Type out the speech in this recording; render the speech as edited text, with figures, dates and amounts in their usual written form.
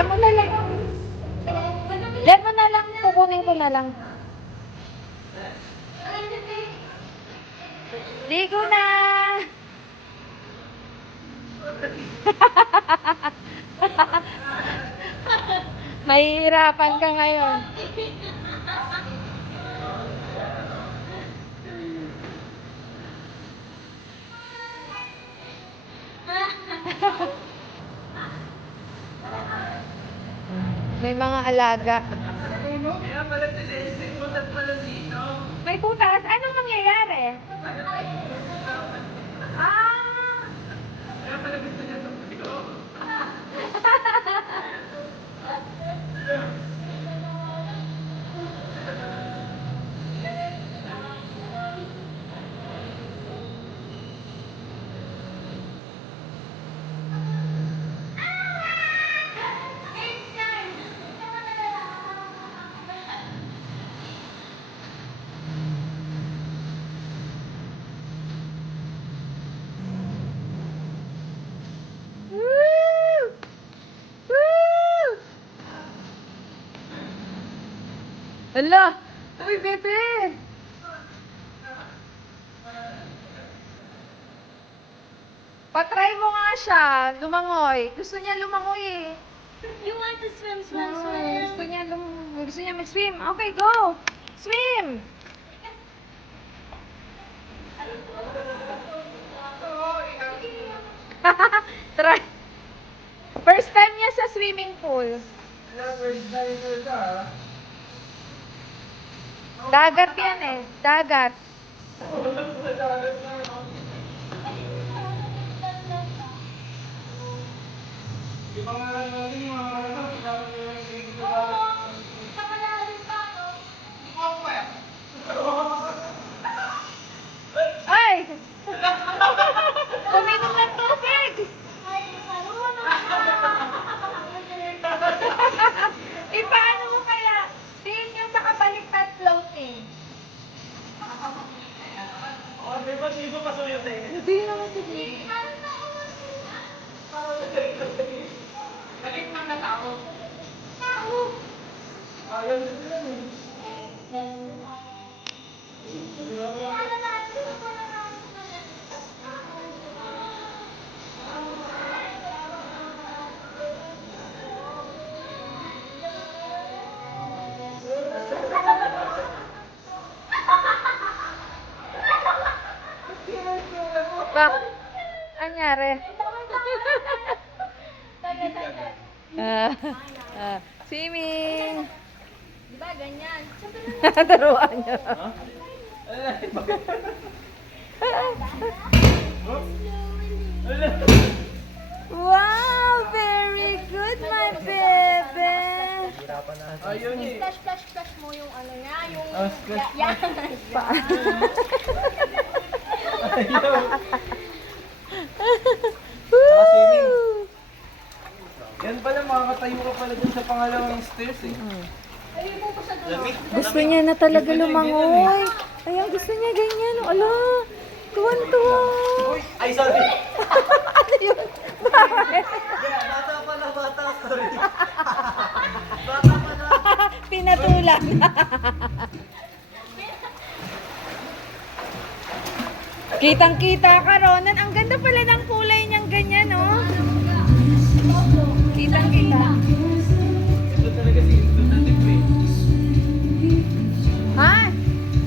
Diyan mo na lang. Diyan mo na lang. Kukunin ko na lang. Ligo na! Mahihirapan ka ngayon. May mga alaga. Kaya pala tinesting mo pala dito. May putas. Anong mangyayari? Ah! Kaya pala gusto niya ito. Woo! Woo! Hala! Uy, bebe! Patry mo nga siya, lumangoy. Gusto niya lumangoy eh. You want to swim, swim, Gusto swim. niya, gusto niya mag-swim. Okay, go! Swim! Try. First time niya sa swimming pool. First time ko ito Dagat yan eh. Dagat. Yung mga natin, mga ano, sinabi nila yung dito Sa malalim pa, no? Ay! Uminom ng tubig! Ay, marunong Eh, paano mo kaya? Tingin yung nakabaliktad floating. Oh, di ba dito pa suyo tayo? Hindi naman tignan. Galit man na tao. Ayaw na sila eh. Ba? Anyari? Swimming! Di ba, ganyan? Taruan niya. Wow! Very good, my bebe! Ayun eh. Flash, flash, flash mo yung ano niya, yung... Splash, Yan. Ayaw. Woo! Yan pala, makakatayo ka pala dun sa pangalawang stairs eh. Ayun mo ko sa dulo. Lamig. Gusto niya na talaga lumangoy. Ayan, gusto niya ganyan. Ala, tuwan-tuwa. Uy! Ay, sorry! Ano yun? Bakit? Bata pala, bata. Sorry. Pinatulan. Kitang-kita ka, Ronan. Ang ganda pala ng pool